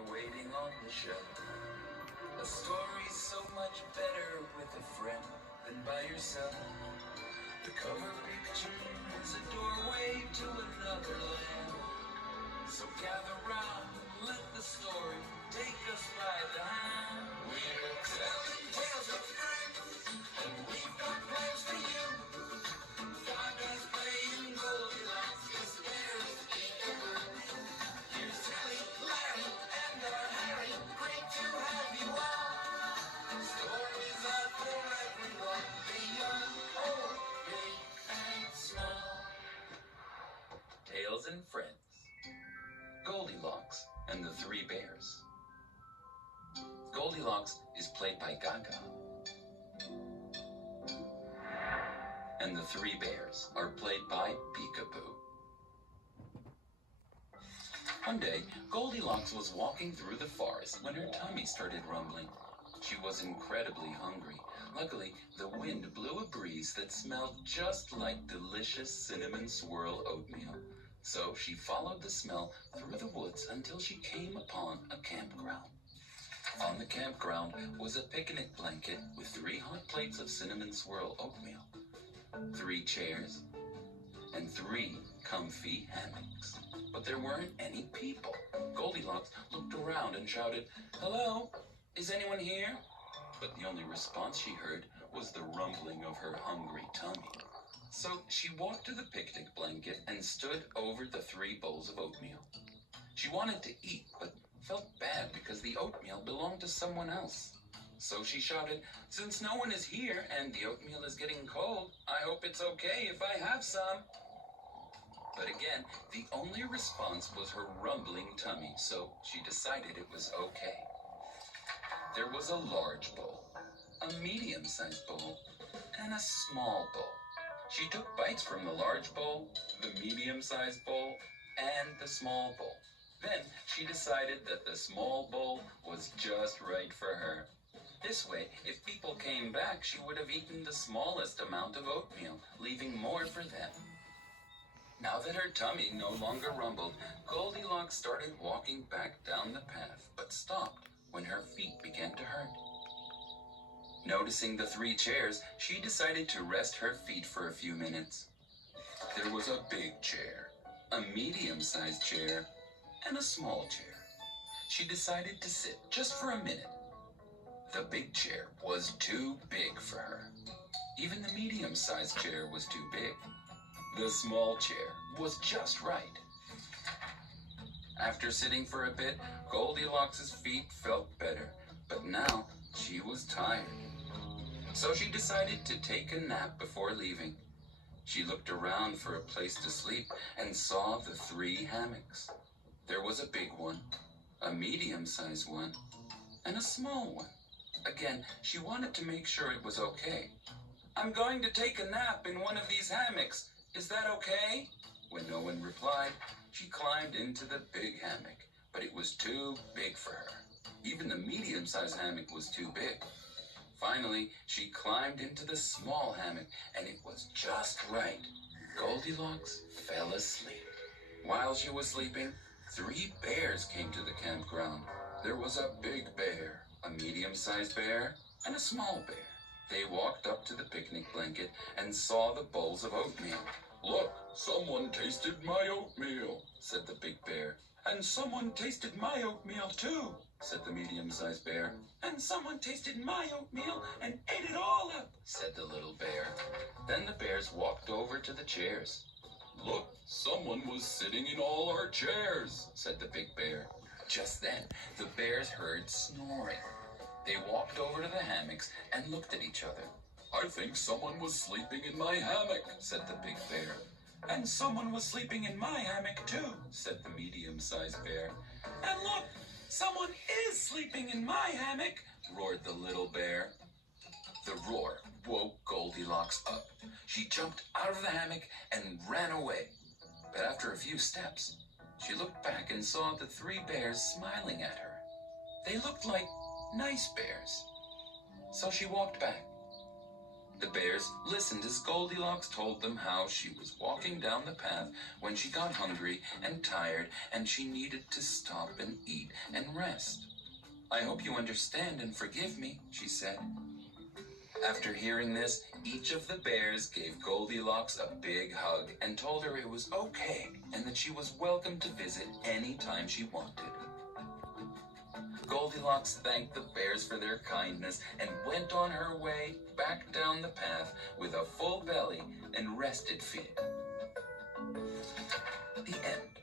are waiting on the shelf. A story's so much better with a friend than by yourself. The cover picture is a doorway to another land. So gather round and let the story take us by the hand. We're telling tales of friends, and we've got plans for you. Five guys playing Goldilocks, yes, there's peekaboo. Here's Tilly, Larry, and our Harry. Great to have you all. Stories are for everyone, big, young, old, big, and small. Tales and Friends. Goldilocks and the Three Bears. Goldilocks is played by Gaga. And the Three Bears are played by Peekaboo. One day, Goldilocks was walking through the forest when her tummy started rumbling. She was incredibly hungry. Luckily, the wind blew a breeze that smelled just like delicious cinnamon swirl oatmeal. So she followed the smell through the woods until she came upon a campground. On the campground was a picnic blanket with 3 hot plates of cinnamon swirl oatmeal, 3 chairs, and 3 comfy hammocks. But there weren't any people. Goldilocks looked around and shouted, "Hello, is anyone here?" But the only response she heard was the rumbling of her hungry tummy. So she walked to the picnic blanket and stood over the 3 bowls of oatmeal. She wanted to eat, but felt bad because the oatmeal belonged to someone else. So she shouted, "Since no one is here and the oatmeal is getting cold, I hope it's okay if I have some." But again, the only response was her rumbling tummy, so she decided it was okay. There was a large bowl, a medium-sized bowl, and a small bowl. She took bites from the large bowl, the medium-sized bowl, and the small bowl. Then she decided that the small bowl was just right for her. This way, if people came back, she would have eaten the smallest amount of oatmeal, leaving more for them. Now that her tummy no longer rumbled, Goldilocks started walking back down the path, but stopped when her feet began to hurt. Noticing the 3 chairs, she decided to rest her feet for a few minutes. There was a big chair, a medium-sized chair, and a small chair. She decided to sit just for a minute. The big chair was too big for her. Even the medium-sized chair was too big. The small chair was just right. After sitting for a bit, Goldilocks' feet felt better, but now she was tired. So she decided to take a nap before leaving. She looked around for a place to sleep and saw the 3 hammocks. There was a big one, a medium-sized one, and a small one. Again, she wanted to make sure it was okay. "I'm going to take a nap in one of these hammocks. Is that okay?" When no one replied, she climbed into the big hammock, but it was too big for her. Even the medium-sized hammock was too big. Finally, she climbed into the small hammock, and it was just right. Goldilocks fell asleep. While she was sleeping, 3 bears came to the campground. There was a big bear, a medium-sized bear, and a small bear. They walked up to the picnic blanket and saw the bowls of oatmeal. "Look, someone tasted my oatmeal," said the big bear. "And someone tasted my oatmeal too," said the medium-sized bear. "And someone tasted my oatmeal and ate it all up," said the little bear. Then the bears walked over to the chairs. "Look, someone was sitting in all our chairs," said the big bear. Just then, the bears heard snoring. They walked over to the hammocks and looked at each other. "I think someone was sleeping in my hammock," said the big bear. "And someone was sleeping in my hammock too," said the medium-sized bear. "And look, someone is sleeping in my hammock," roared the little bear. The roar woke Goldilocks up. She jumped out of the hammock and ran away. But after a few steps, she looked back and saw the 3 bears smiling at her. They looked like nice bears. So she walked back. The bears listened as Goldilocks told them how she was walking down the path when she got hungry and tired and she needed to stop and eat and rest. "I hope you understand and forgive me," she said. After hearing this, each of the bears gave Goldilocks a big hug and told her it was okay and that she was welcome to visit any time she wanted. Goldilocks thanked the bears for their kindness and went on her way back down the path with a full belly and rested feet. The end.